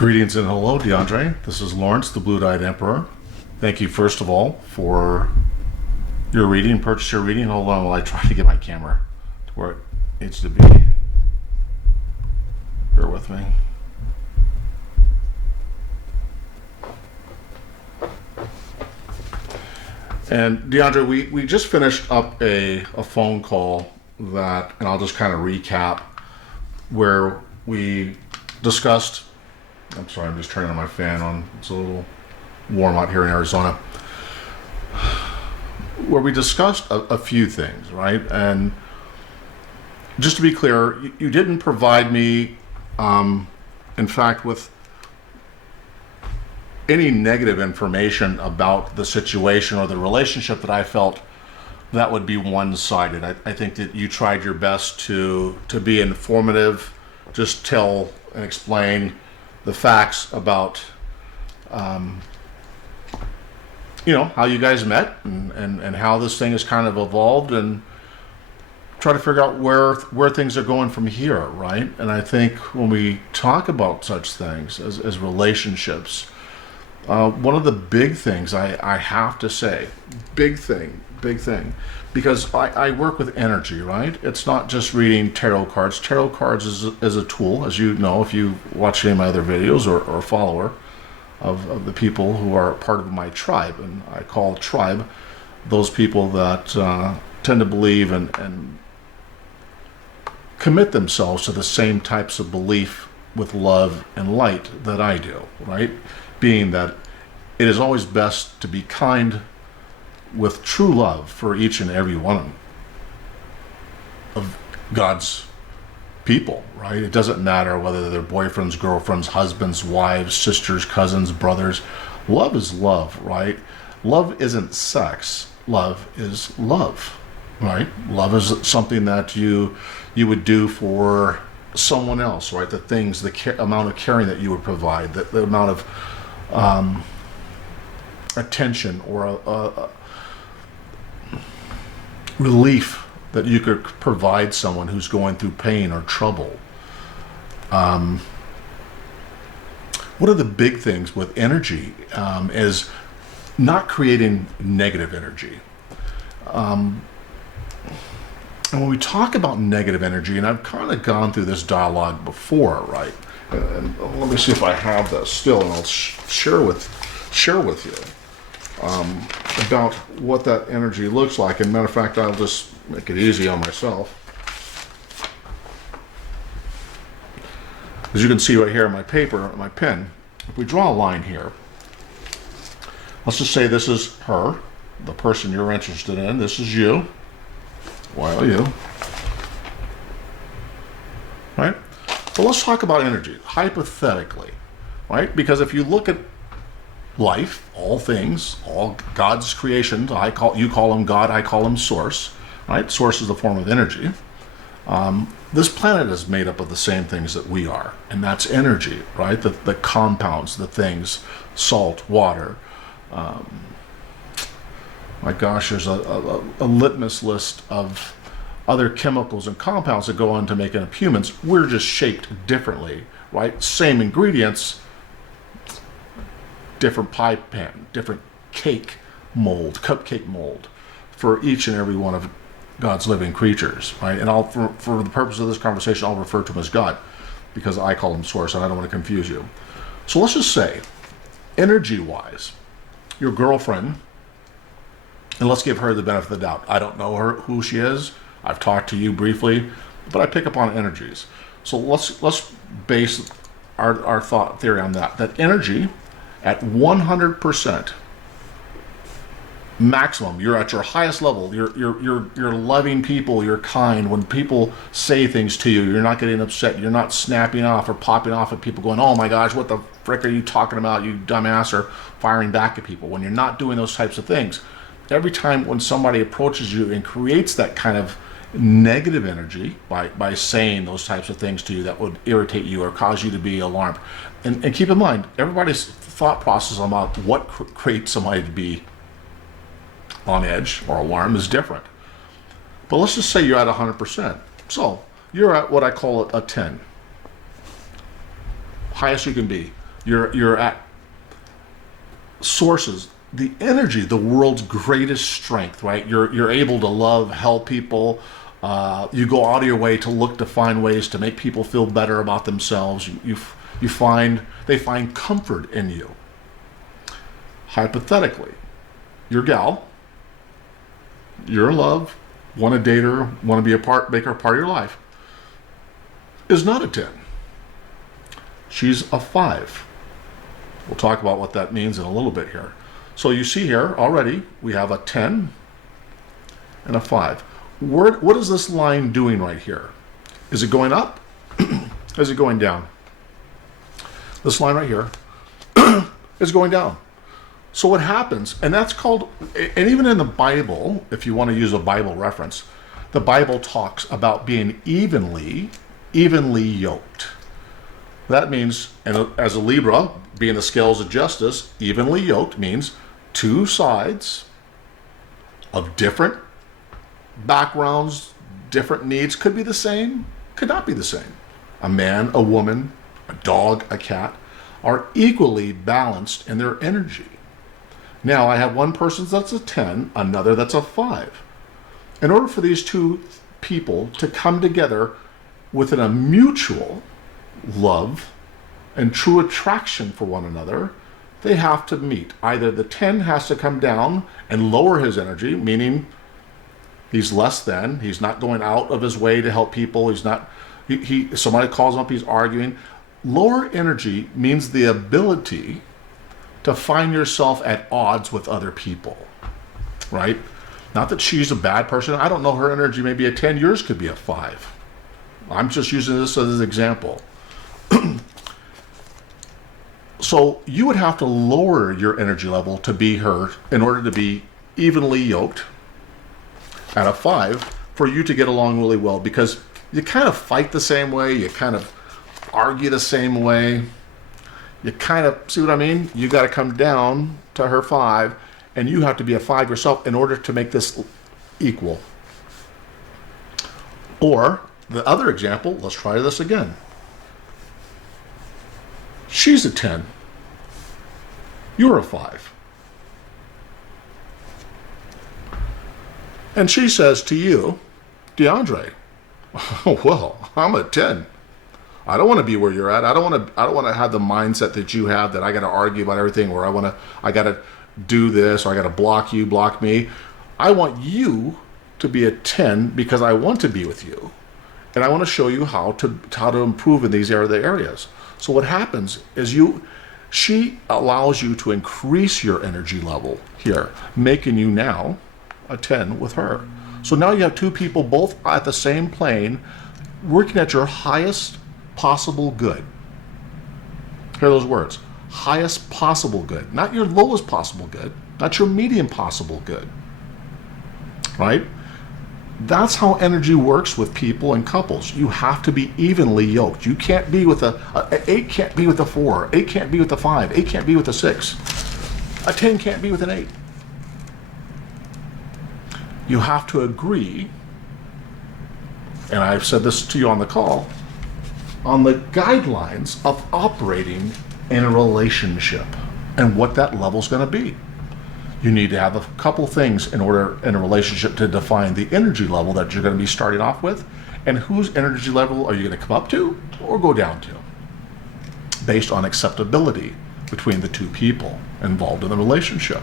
Greetings and hello, Diondre. This is Lawrence, the Blue-Eyed Emperor. Thank you, first of all, for your reading, purchase your reading. Hold on while I try to get my camera to where it needs to be. Bear with me. And Diondre, we just finished up a phone call that, and I'll just kind of recap, where we discussed, I'm sorry, I'm just turning on my fan on, it's a little warm out here in Arizona, where we discussed a few things, right? And just to be clear, you didn't provide me, in fact, with any negative information about the situation or the relationship that I felt that would be one-sided. I think that you tried your best to be informative, just tell and explain the facts about how you guys met and how this thing has kind of evolved, and try to figure out where things are going from here, right? And I think when we talk about such things as relationships, one of the big things I have to say, big thing, because I work with energy, right? It's not just reading tarot cards. Tarot cards is a tool, as you know, if you watch any of my other videos or a follower of the people who are part of my tribe. And I call tribe those people that tend to believe and commit themselves to the same types of belief with love and light that I do, right? Being that it is always best to be kind with true love for each and every one of God's people, right? It doesn't matter whether they're boyfriends, girlfriends, husbands, wives, sisters, cousins, brothers. Love is love, right? Love isn't sex. Love is love, right? Love is something that you would do for someone else, right? The things, the amount of caring that you would provide, the amount of attention or a relief that you could provide someone who's going through pain or trouble. One of the big things with energy is not creating negative energy. And when we talk about negative energy, and I've kind of gone through this dialogue before, right? And let me see if I have this still, and I'll share with you about what that energy looks like. And matter of fact, I'll just make it easy on myself. As you can see right here on my paper, my pen, if we draw a line here, let's just say this is her, the person you're interested in. This is you. Well, you. Right? But let's talk about energy, hypothetically, right? Because if you look at life, all things, all God's creations, you call them God, I call them source, right? Source is the form of energy. This planet is made up of the same things that we are, and that's energy, right? The compounds, the things, salt, water. My gosh, there's a litmus list of other chemicals and compounds that go on to making up humans. We're just shaped differently, right? Same ingredients, different pie pan, different cake mold, cupcake mold for each and every one of God's living creatures, right? And for the purpose of this conversation, I'll refer to him as God because I call him source and I don't want to confuse you. So let's just say, energy-wise, your girlfriend, and let's give her the benefit of the doubt. I don't know who she is. I've talked to you briefly, but I pick up on energies. So let's base our thought theory on that energy at 100% maximum, you're at your highest level, you're loving people, you're kind. When people say things to you, you're not getting upset, you're not snapping off or popping off at people going, oh my gosh, what the frick are you talking about, you dumbass, or firing back at people. When you're not doing those types of things, every time when somebody approaches you and creates that kind of negative energy by saying those types of things to you that would irritate you or cause you to be alarmed, and keep in mind, everybody's thought process about what creates somebody to be on edge or alarm is different. But let's just say you're at 100%. So you're at what I call a 10. Highest you can be. You're at sources, the energy, the world's greatest strength, right? You're able to love, help people. You go out of your way to look to find ways to make people feel better about themselves. You find they find comfort in you. Hypothetically, your gal, you're in love, want to date her, want to be make her part of your life, is not a 10. She's a 5. We'll talk about what that means in a little bit here. So you see here already we have a 10 and a 5. What is this line doing right here? Is it going up? Is it going down? This line right here is going down. So what happens, and that's called, and even in the Bible, if you want to use a Bible reference, the Bible talks about being evenly yoked. That means, and as a Libra, being the scales of justice, evenly yoked means two sides of different backgrounds, different needs, could be the same, could not be the same. A man, a woman, a dog, a cat are equally balanced in their energy. Now, I have one person that's a 10, another that's a 5. In order for these two people to come together within a mutual love and true attraction for one another, they have to meet. Either the 10 has to come down and lower his energy, meaning he's less than, he's not going out of his way to help people, somebody calls him up, he's arguing. Lower energy means the ability to find yourself at odds with other people, right? Not that she's a bad person. I don't know, her energy may be a 10, yours could be a 5. I'm just using this as an example. So you would have to lower your energy level to be her in order to be evenly yoked at a 5 for you to get along really well, because you kind of fight the same way, you kind of argue the same way. You kind of, see what I mean? You got to come down to her 5, and you have to be a 5 yourself in order to make this equal. Or, the other example, let's try this again. She's a 10. You're a 5. And she says to you, Diondre, oh, well, I'm a 10. I don't want to be where you're at. I don't want to have the mindset that you have, that I got to argue about everything, or I got to do this, or I got to block you, block me. I want you to be a 10 because I want to be with you, and I want to show you how to improve in these other areas. So what happens is she allows you to increase your energy level here, making you now a 10 with her. So now you have two people both at the same plane, working at your highest possible good. Hear those words. Highest possible good. Not your lowest possible good. Not your medium possible good. Right? That's how energy works with people and couples. You have to be evenly yoked. You can't be with a 8 can't be with a 4. 8 can't be with a 5. 8 can't be with a 6. A 10 can't be with an 8. You have to agree, and I've said this to you on the call, on the guidelines of operating in a relationship and what that level's going to be. You need to have a couple things in order in a relationship to define the energy level that you're going to be starting off with, and whose energy level are you going to come up to or go down to, based on acceptability between the two people involved in the relationship.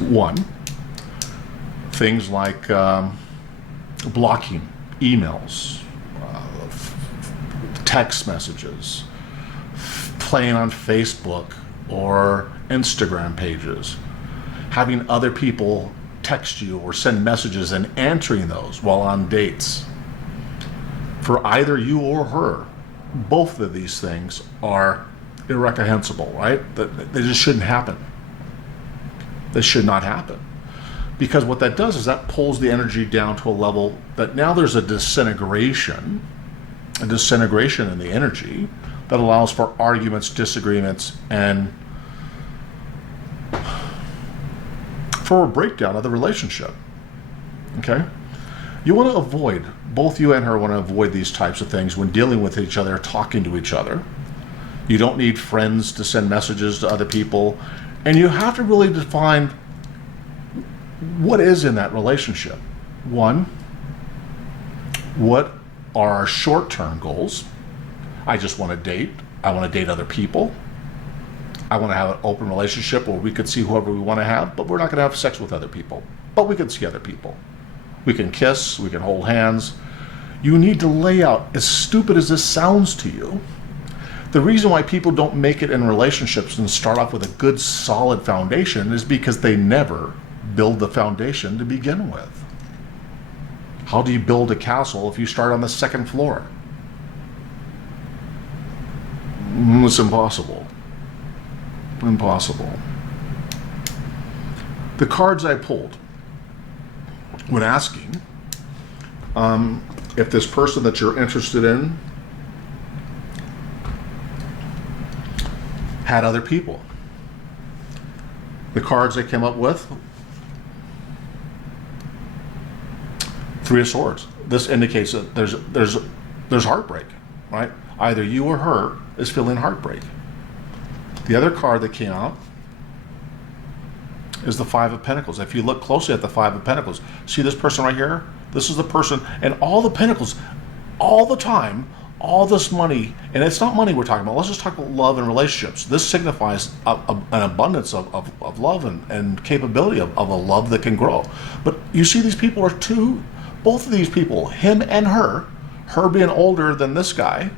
One, things like blocking emails, text messages, playing on Facebook or Instagram pages, having other people text you or send messages and answering those while on dates. For either you or her, both of these things are irreprehensible, right? They just shouldn't happen. They should not happen. Because what that does is that pulls the energy down to a level that now there's a disintegration in the energy that allows for arguments, disagreements, and for a breakdown of the relationship. Okay? You want to avoid, both you and her want to avoid these types of things when dealing with each other, talking to each other. You don't need friends to send messages to other people. And you have to really define what is in that relationship. One, what are our short-term goals? I just want to date. I want to date other people. I want to have an open relationship where we could see whoever we want to have, but we're not going to have sex with other people. But we can see other people. We can kiss, we can hold hands. You need to lay out, as stupid as this sounds to you, the reason why people don't make it in relationships and start off with a good, solid foundation is because they never build the foundation to begin with. How do you build a castle if you start on the second floor? It's impossible. Impossible. The cards I pulled when asking if this person that you're interested in had other people. The cards I came up with, Three of Swords. This indicates that there's heartbreak, right? Either you or her is feeling heartbreak. The other card that came out is the Five of Pentacles. If you look closely at the Five of Pentacles, see this person right here? This is the person, and all the Pentacles, all the time, all this money, and it's not money we're talking about. Let's just talk about love and relationships. This signifies an abundance of love and capability of a love that can grow. But you see these people are both of these people, him and her being older than this guy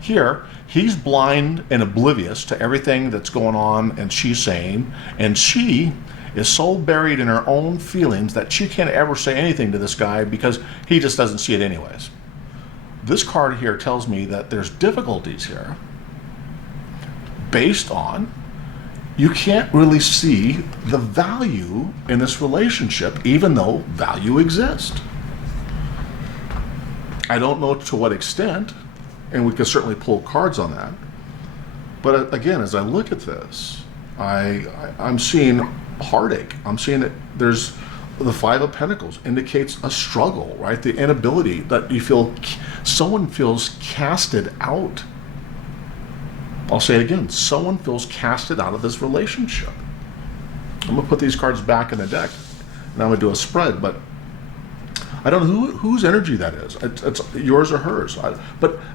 here, he's blind and oblivious to everything that's going on and she's saying, and she is so buried in her own feelings that she can't ever say anything to this guy because he just doesn't see it anyways. This card here tells me that there's difficulties here based on you can't really see the value in this relationship even though value exists. I don't know to what extent, and we can certainly pull cards on that. But again, as I look at this, I'm seeing heartache. I'm seeing that there's the Five of Pentacles indicates a struggle, right? The inability that you feel, someone feels casted out. I'll say it again, someone feels casted out of this relationship. I'm gonna put these cards back in the deck, and I'm gonna do a spread, but I don't know whose energy that is. It's yours or hers.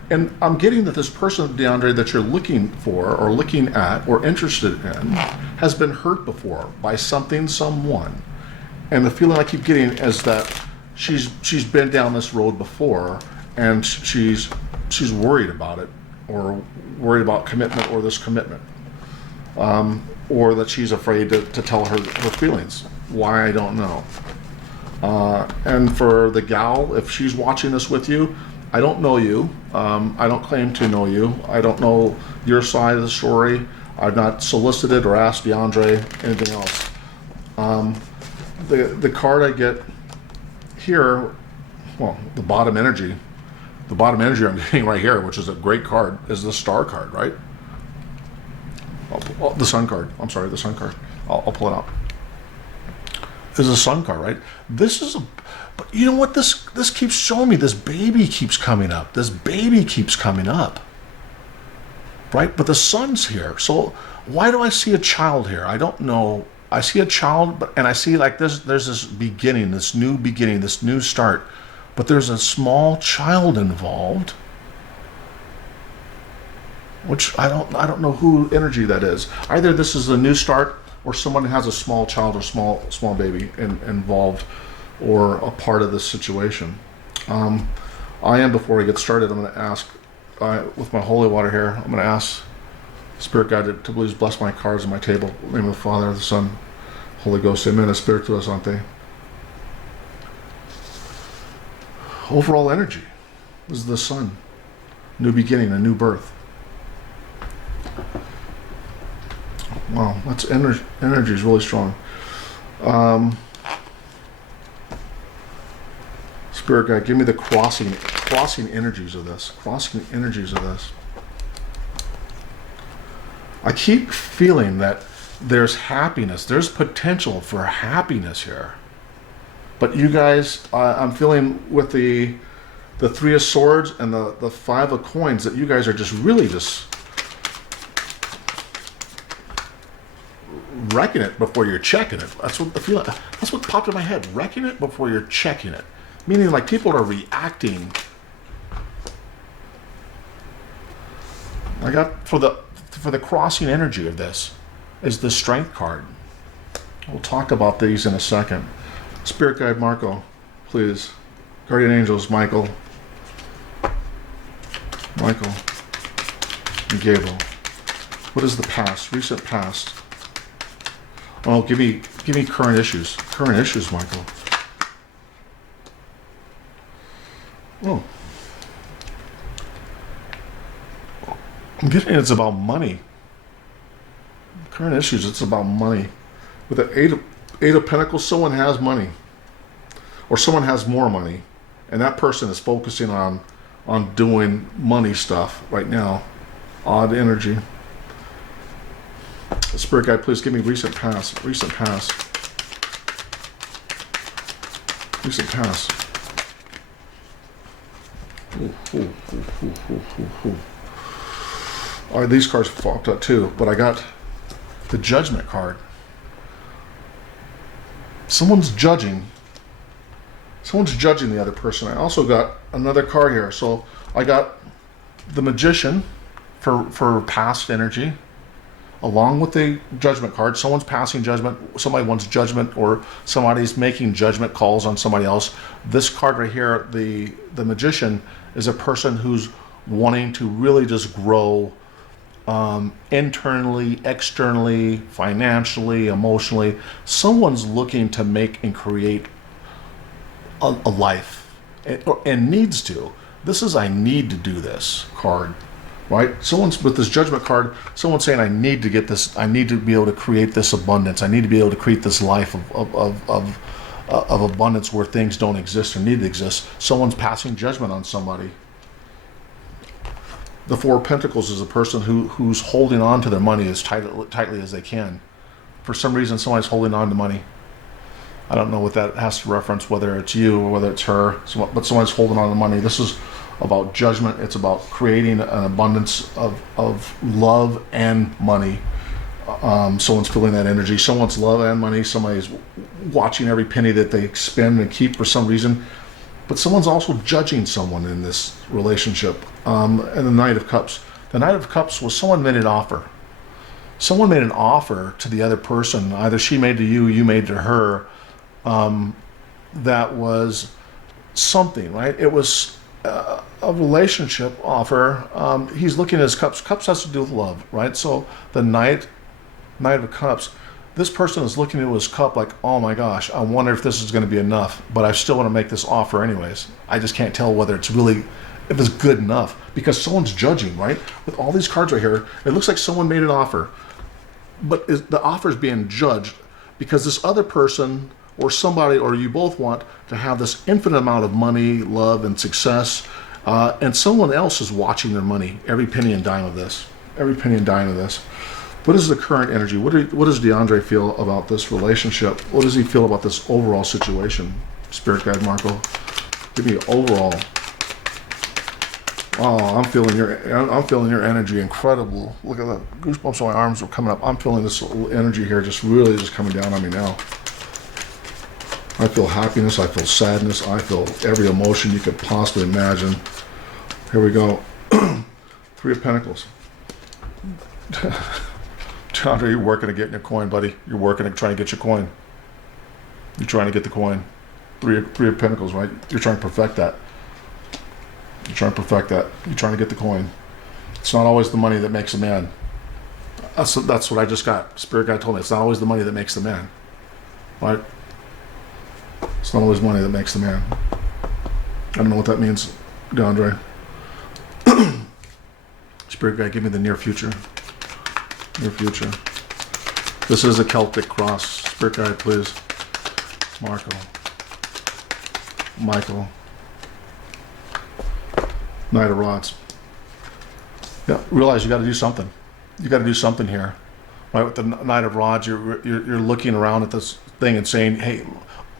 And I'm getting that this person, Diondre, that you're looking for or looking at or interested in has been hurt before by something, someone. And the feeling I keep getting is that she's been down this road before and she's worried about it, or worried about commitment or this commitment. Or that she's afraid to tell her feelings. Why, I don't know. And for the gal, if she's watching this with you, I don't know you. I don't claim to know you. I don't know your side of the story. I've not solicited or asked Diondre anything else. The card I get here, well, the bottom energy I'm getting right here, which is a great card, is the Star card, right? The Sun card. I'm sorry, the Sun card. I'll pull it out. This is a Sun card, right? But you know what? This keeps showing me. This baby keeps coming up. This baby keeps coming up, right? But the Sun's here. So why do I see a child here? I don't know. I see a child, and I see like this. There's this beginning, this new start. But there's a small child involved, which I don't know who energy that is. Either this is a new start, or someone has a small child or small baby involved, or a part of this situation. Before I get started, I'm going to ask, with my holy water here, I'm going to ask Spirit God to please bless my cards and my table. In the name of the Father, the Son, Holy Ghost. Amen. Espiritu Santo. Overall energy. This is the Sun. New beginning, a new birth. Wow, that's energy is really strong. Spirit guide, give me the crossing energies of this. Crossing energies of this. I keep feeling that there's happiness. There's potential for happiness here. But you guys, I'm feeling with the Three of Swords and the Five of Coins that you guys are just really Reckon it before you're checking it. That's what the feeling. That's what popped in my head. Reckon it before you're checking it. Meaning, like, people are reacting. I got for the crossing energy of this is the Strength card. We'll talk about these in a second. Spirit guide Marco, please. Guardian angels Michael, and Gabriel. What is the past? Recent past. Oh, give me current issues. Current issues, Michael. Oh. I'm getting it's about money. Current issues, it's about money. With the Eight of Pentacles, someone has money. Or someone has more money. And that person is focusing on doing money stuff right now. Odd energy. Spirit guide, please give me recent past. Recent past. Recent past. All right, these cards fucked up too, but I got the Judgment card. Someone's judging. Someone's judging the other person. I also got another card here. So I got the Magician for past energy, along with the Judgment card. Someone's passing judgment. Somebody wants judgment, or somebody's making judgment calls on somebody else. This card right here, the Magician, is a person who's wanting to really just grow internally, externally, financially, emotionally. Someone's looking to make and create a life and needs to. This is I need to do this card, right? Someone's with this Judgment card, someone's saying I need to get this, I need to be able to create this abundance. I need to be able to create this life of abundance where things don't exist or need to exist. Someone's passing judgment on somebody. The Four of Pentacles is a person who's holding on to their money as tightly as they can. For some reason, somebody's holding on to money. I don't know what that has to reference, whether it's you or whether it's her, but someone's holding on to money. This is about judgment. It's about creating an abundance of love and money. Someone's feeling that energy. Someone's love and money. Somebody's watching every penny that they spend and keep for some reason. But someone's also judging someone in this relationship. And the Knight of Cups. The Knight of Cups was someone made an offer. Someone made an offer to the other person. Either she made to you, you made to her. That was something, right? It was a relationship offer. He's looking at his cups. Cups has to do with love, right? So the Knight of Cups. This person is looking at his cup like, oh my gosh, I wonder if this is going to be enough, but I still want to make this offer anyways. I just can't tell whether it's really, if it's good enough, because someone's judging, right? With all these cards right here, it looks like someone made an offer, but the offer is being judged because this other person or somebody or you both want to have this infinite amount of money, love, and success, and someone else is watching their money, every penny and dime of this. Every penny and dime of this. What is the current energy? What does Diondre feel about this relationship? What does he feel about this overall situation? Spirit guide Marco, give me overall. Oh, I'm feeling your energy. Incredible. Look at that. Goosebumps on my arms are coming up. I'm feeling this energy here just really just coming down on me now. I feel happiness. I feel sadness. I feel every emotion you could possibly imagine. Here we go. Three of Pentacles. Diondre, you're working to get your coin, buddy. You're working to try to get your coin. You're trying to get the coin. Three of Pentacles, right? You're trying to perfect that. You're trying to perfect that. You're trying to get the coin. It's not always the money that makes a man. That's what I just got. Spirit guide told me. It's not always the money that makes the man. Right? It's not always money that makes the man. I don't know what that means, Diondre. Spirit guide, give me the near future. Near future. This is a Celtic cross. Spirit guide, please. Michael. Knight of Rods. Yeah, realize you got to do something. You got to do something here, right? With the Knight of Rods, you're looking around at this thing and saying, hey,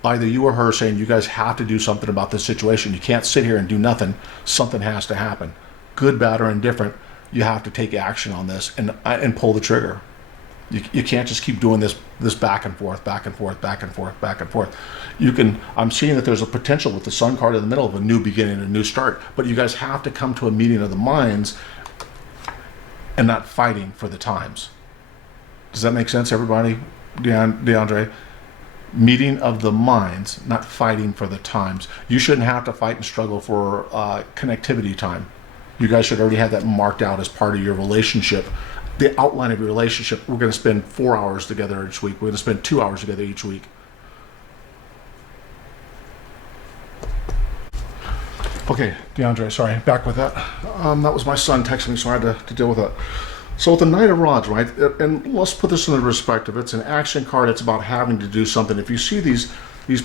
either you or her saying you guys have to do something about this situation. You can't sit here and do nothing. Something has to happen. Good, bad, or indifferent. You have to take action on this and pull the trigger. You can't just keep doing this back and forth, back and forth, back and forth, back and forth. I'm seeing that there's a potential with the Sun card in the middle of a new beginning, a new start. But you guys have to come to a meeting of the minds and not fighting for the times. Does that make sense, everybody? Diondre? Meeting of the minds, not fighting for the times. You shouldn't have to fight and struggle for connectivity time. You guys should already have that marked out as part of your relationship. The outline of your relationship. We're going to spend 4 hours together each week. We're going to spend 2 hours together each week. Okay, Diondre, sorry, back with that. That was my son texting me, so I had to deal with that. So with the Knight of Rods, right, and let's put this in the perspective. It's an action card. It's about having to do something. If you see these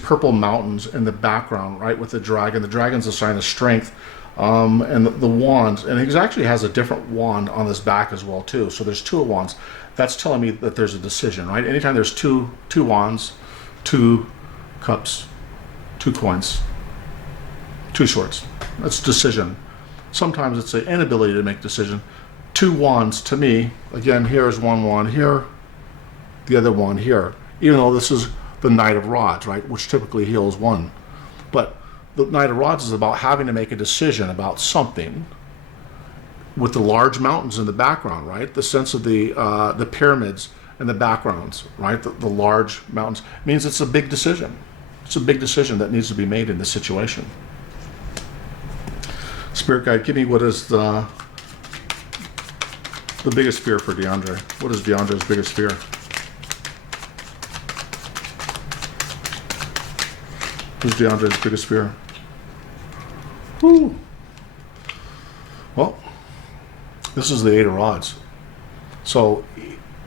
purple mountains in the background, right, with the dragon's a sign of strength, and the wands, and he actually has a different wand on his back as well too. So there's 2 wands. That's telling me that there's a decision, right? Anytime there's two wands, 2 cups, 2 coins, 2 swords. That's decision. Sometimes it's an inability to make decision. 2 wands to me, again, here is 1 wand here, the other one here. Even though this is the Knight of Rods, right, which typically heals 1. But the Knight of Rods is about having to make a decision about something with the large mountains in the background, right? The sense of the pyramids and the backgrounds, right? The large mountains means it's a big decision. It's a big decision that needs to be made in this situation. Spirit guide, give me what is the biggest fear for Diondre. What is Diondre's biggest fear? Who's Diondre's biggest fear? Woo. Well, this is the 8 of Rods. So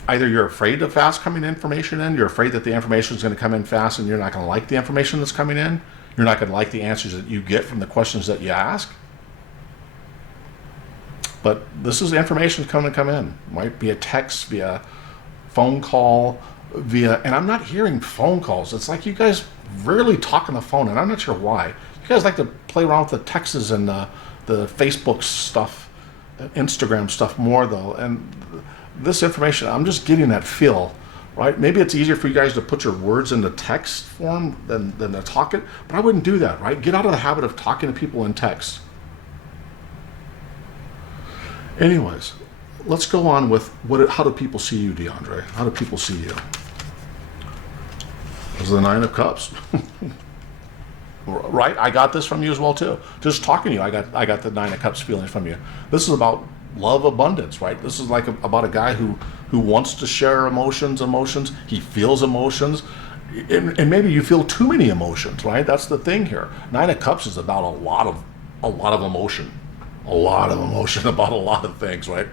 either you're afraid of fast coming information in, you're afraid that the information is going to come in fast and you're not going to like the information that's coming in, you're not going to like the answers that you get from the questions that you ask. But this is information that's going to come in, right? Via text, via phone call, and I'm not hearing phone calls. It's like you guys rarely talk on the phone, and I'm not sure why. You guys like to play around with the texts and the Facebook stuff, Instagram stuff more though. And this information, I'm just getting that feel, right? Maybe it's easier for you guys to put your words into text form than to talk it, but I wouldn't do that, right? Get out of the habit of talking to people in text. Anyways, let's go on with how do people see you, Diondre? How do people see you? This is the 9 of Cups. Right? I got this from you as well too. Just talking to you, I got the 9 of Cups feeling from you. This is about love abundance, right? This is like about a guy who wants to share emotions. He feels emotions. And maybe you feel too many emotions, right? That's the thing here. 9 of Cups is about a lot of emotion. A lot of emotion about a lot of things, right?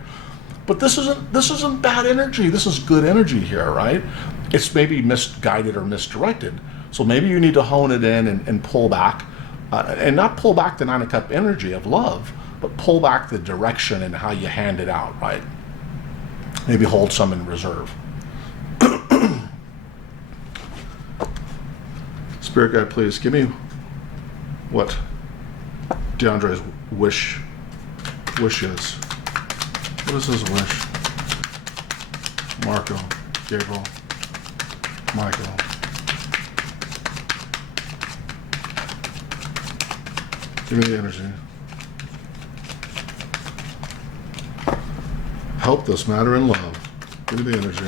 But this isn't bad energy. This is good energy here, right? It's maybe misguided or misdirected. So maybe you need to hone it in and pull back, and not pull back the 9 of Cup energy of love, but pull back the direction and how you hand it out, right? Maybe hold some in reserve. Spirit guide, please give me what Diondre's wish is. What is his wish? Marco, Gabriel, Michael. Give me the energy. Help this matter in love. Give me the energy.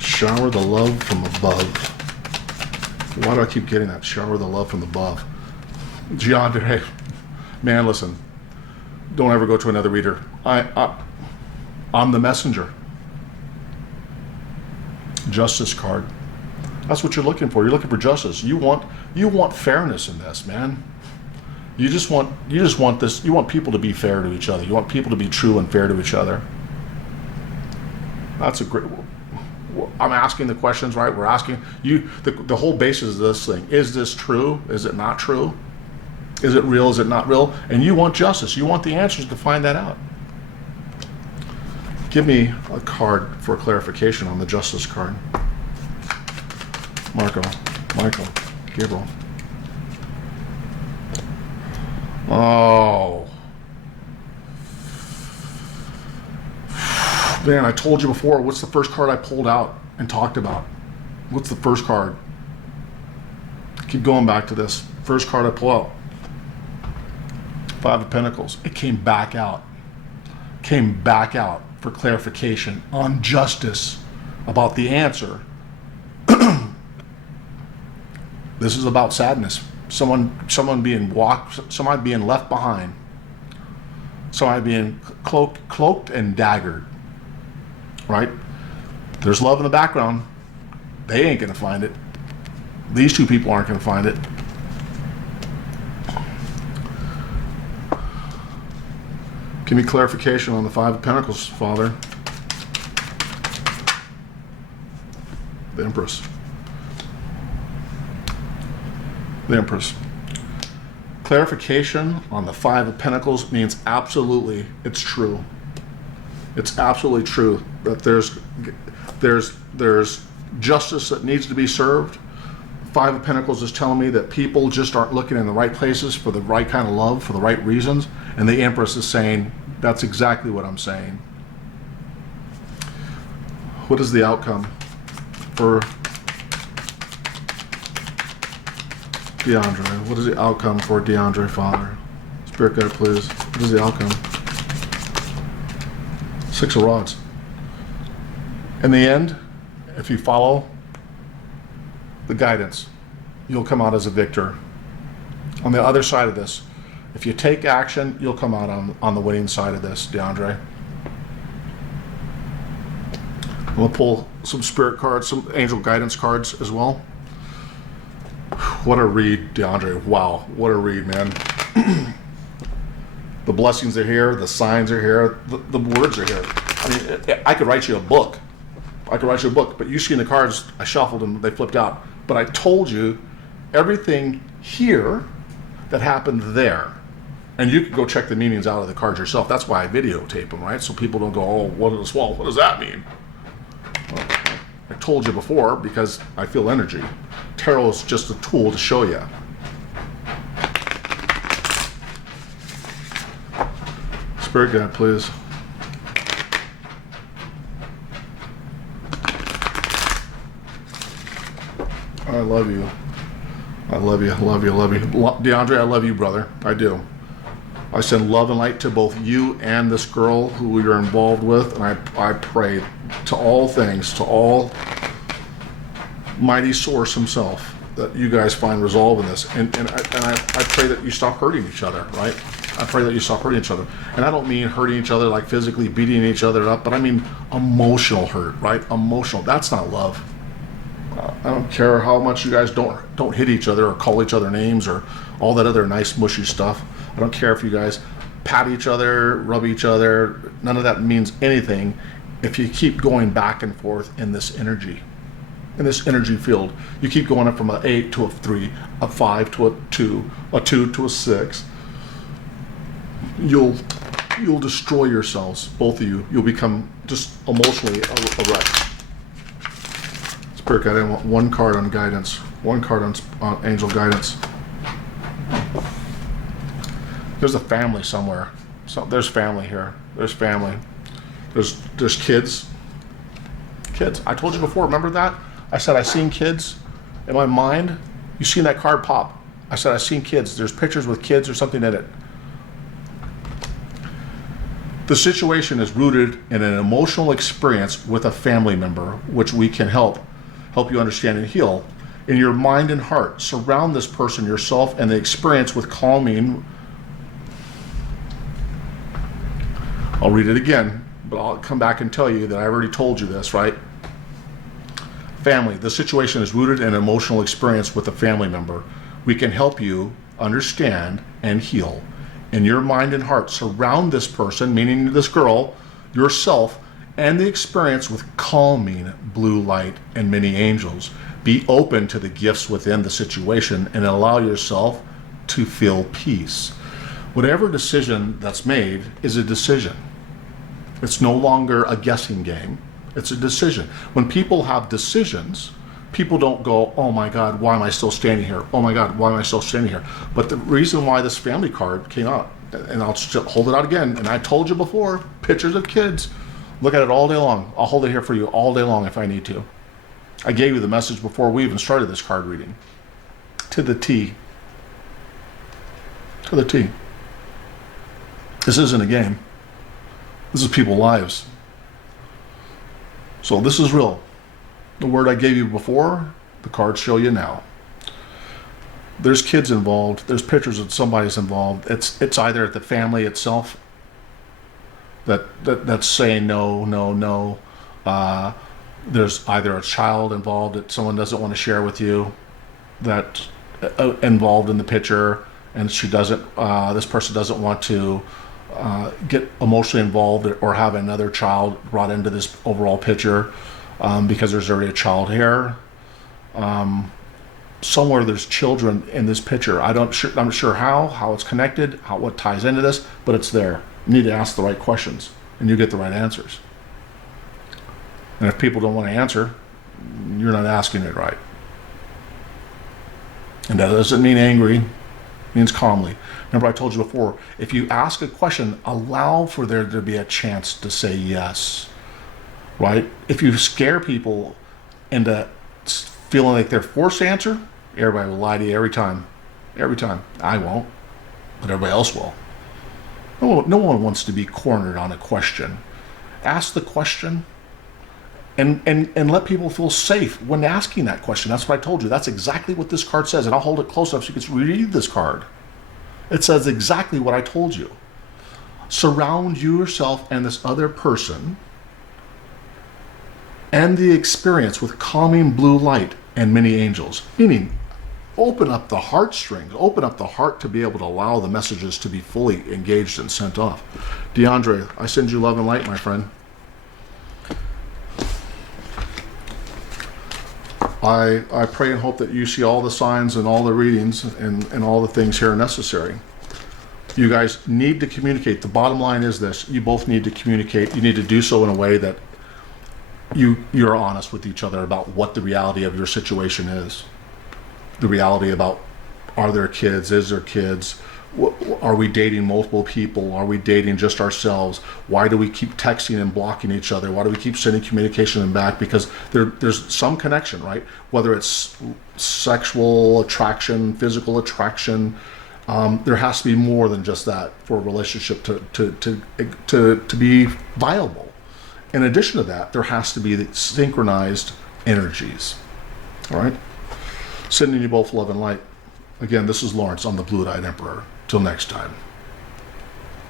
Shower the love from above. Why do I keep getting that? Shower the love from above. Diondre, man, listen. Don't ever go to another reader. I'm the messenger. Justice card. That's what you're looking for. You're looking for justice. You want fairness in this, man. You just want this. You want people to be fair to each other. You want people to be true and fair to each other. That's a great. I'm asking the questions, right? We're asking you. The whole basis of this thing: is this true? Is it not true? Is it real? Is it not real? And you want justice. You want the answers to find that out. Give me a card for clarification on the justice card. Marco, Michael, Gabriel. Oh. Man, I told you before, what's the first card I pulled out and talked about? What's the first card? Keep going back to this. First card I pull out. Five of Pentacles. It came back out. Came back out for clarification on justice about the answer. This is about sadness. Someone being somebody being left behind. Somebody being cloaked and daggered. Right? There's love in the background. They ain't gonna find it. These two people aren't gonna find it. Give me clarification on the Five of Pentacles, Father. The Empress. The Empress. Clarification on the Five of Pentacles means absolutely it's true. It's absolutely true that there's justice that needs to be served. Five of Pentacles is telling me that people just aren't looking in the right places for the right kind of love, for the right reasons. And the Empress is saying, that's exactly what I'm saying. What is the outcome for Diondre? What is the outcome for Diondre, Father? Spirit guide, please. What is the outcome? Six of Rods. In the end, if you follow the guidance, you'll come out as a victor. On the other side of this, if you take action, you'll come out on the winning side of this, Diondre. I'm going to pull some spirit cards, some angel guidance cards as well. What a read, Diondre. Wow, what a read, man. The blessings are here, the signs are here, the words are here. I mean, I could write you a book. But you seen the cards, I shuffled them, they flipped out. But I told you everything here that happened there. And you can go check the meanings out of the cards yourself. That's why I videotape them, right? So people don't go, oh, what does that mean? Well, I told you before because I feel energy. Tarot is just a tool to show you. Spirit guide, please. I love you. I love you. I love you. I love you. Diondre, I love you, brother. I do. I send love and light to both you and this girl who you're involved with, and I pray to all things, to all mighty source himself, that you guys find resolve in this. And I pray that you stop hurting each other, right? I pray that you stop hurting each other. And I don't mean hurting each other like physically beating each other up, but I mean emotional hurt, right? Emotional. That's not love. I don't care how much you guys don't hit each other or call each other names or all that other nice mushy stuff. I don't care if you guys pat each other, rub each other. None of that means anything if you keep going back and forth in this energy field. You keep going up from an 8 to a 3, a 5 to a 2, a 2 to a 6. You'll destroy yourselves, both of you. You'll become just emotionally a wreck. Spirit guide, I want one card on guidance. One card on angel guidance. There's a family somewhere. So there's family here. There's family. There's kids. Kids. I told you before, remember that? I said I seen kids in my mind. You seen that card pop. I said I seen kids. There's pictures with kids or something in it. The situation is rooted in an emotional experience with a family member, which we can help you understand and heal. In your mind and heart, surround this person, yourself, and the experience with calming. I'll read it again, but I'll come back and tell you that I already told you this, right? Family. The situation is rooted in an emotional experience with a family member. We can help you understand and heal. In your mind and heart, surround this person, meaning this girl, yourself, and the experience with calming blue light and many angels. Be open to the gifts within the situation and allow yourself to feel peace. Whatever decision that's made is a decision. It's no longer a guessing game. It's a decision. When people have decisions, people don't go, oh my God, why am I still standing here? Oh my God, why am I still standing here? But the reason why this family card came out, and I'll hold it out again, and I told you before, pictures of kids, Look at it all day long. I'll hold it here for you all day long if I need to. I gave you the message before we even started this card reading. To the T. To the T. This isn't a game. This is people's lives. So this is real. The word I gave you before, the cards show you now. There's kids involved. There's pictures that somebody's involved. It's either the family itself that's saying no, no, no. There's either a child involved that someone doesn't want to share with you, that involved in the picture, and she doesn't. This person doesn't want to get emotionally involved or have another child brought into this overall picture because there's already a child here. Somewhere there's children in this picture. I'm not sure how it's connected, what ties into this, but it's there. You need to ask the right questions, and you get the right answers. And if people don't want to answer, you're not asking it right. And that doesn't mean angry, it means calmly. Remember I told you before, if you ask a question, allow for there to be a chance to say yes, right? If you scare people into feeling like they're forced to answer, everybody will lie to you every time. Every time. I won't, but everybody else will. No one wants to be cornered on a question. Ask the question and let people feel safe when asking that question. That's what I told you. That's exactly what this card says. And I'll hold it close enough so you can read this card. It says exactly what I told you. Surround yourself and this other person and the experience with calming blue light and many angels. Meaning, open up the heartstrings, open up the heart to be able to allow the messages to be fully engaged and sent off. Diondre, I send you love and light, my friend. I pray and hope that you see all the signs and all the readings and all the things here necessary. You guys need to communicate. The bottom line is this. You both need to communicate. You need to do so in a way that you're honest with each other about what the reality of your situation is. The reality about, are there kids? Is there kids? Are we dating multiple people? Are we dating just ourselves? Why do we keep texting and blocking each other? Why do we keep sending communication back? Because there's some connection, right? Whether it's sexual attraction, physical attraction, there has to be more than just that for a relationship to be viable. In addition to that, there has to be the synchronized energies. All right? Sending you both love and light. Again, this is Lawrence. I'm the Blue-Eyed Emperor. Till next time.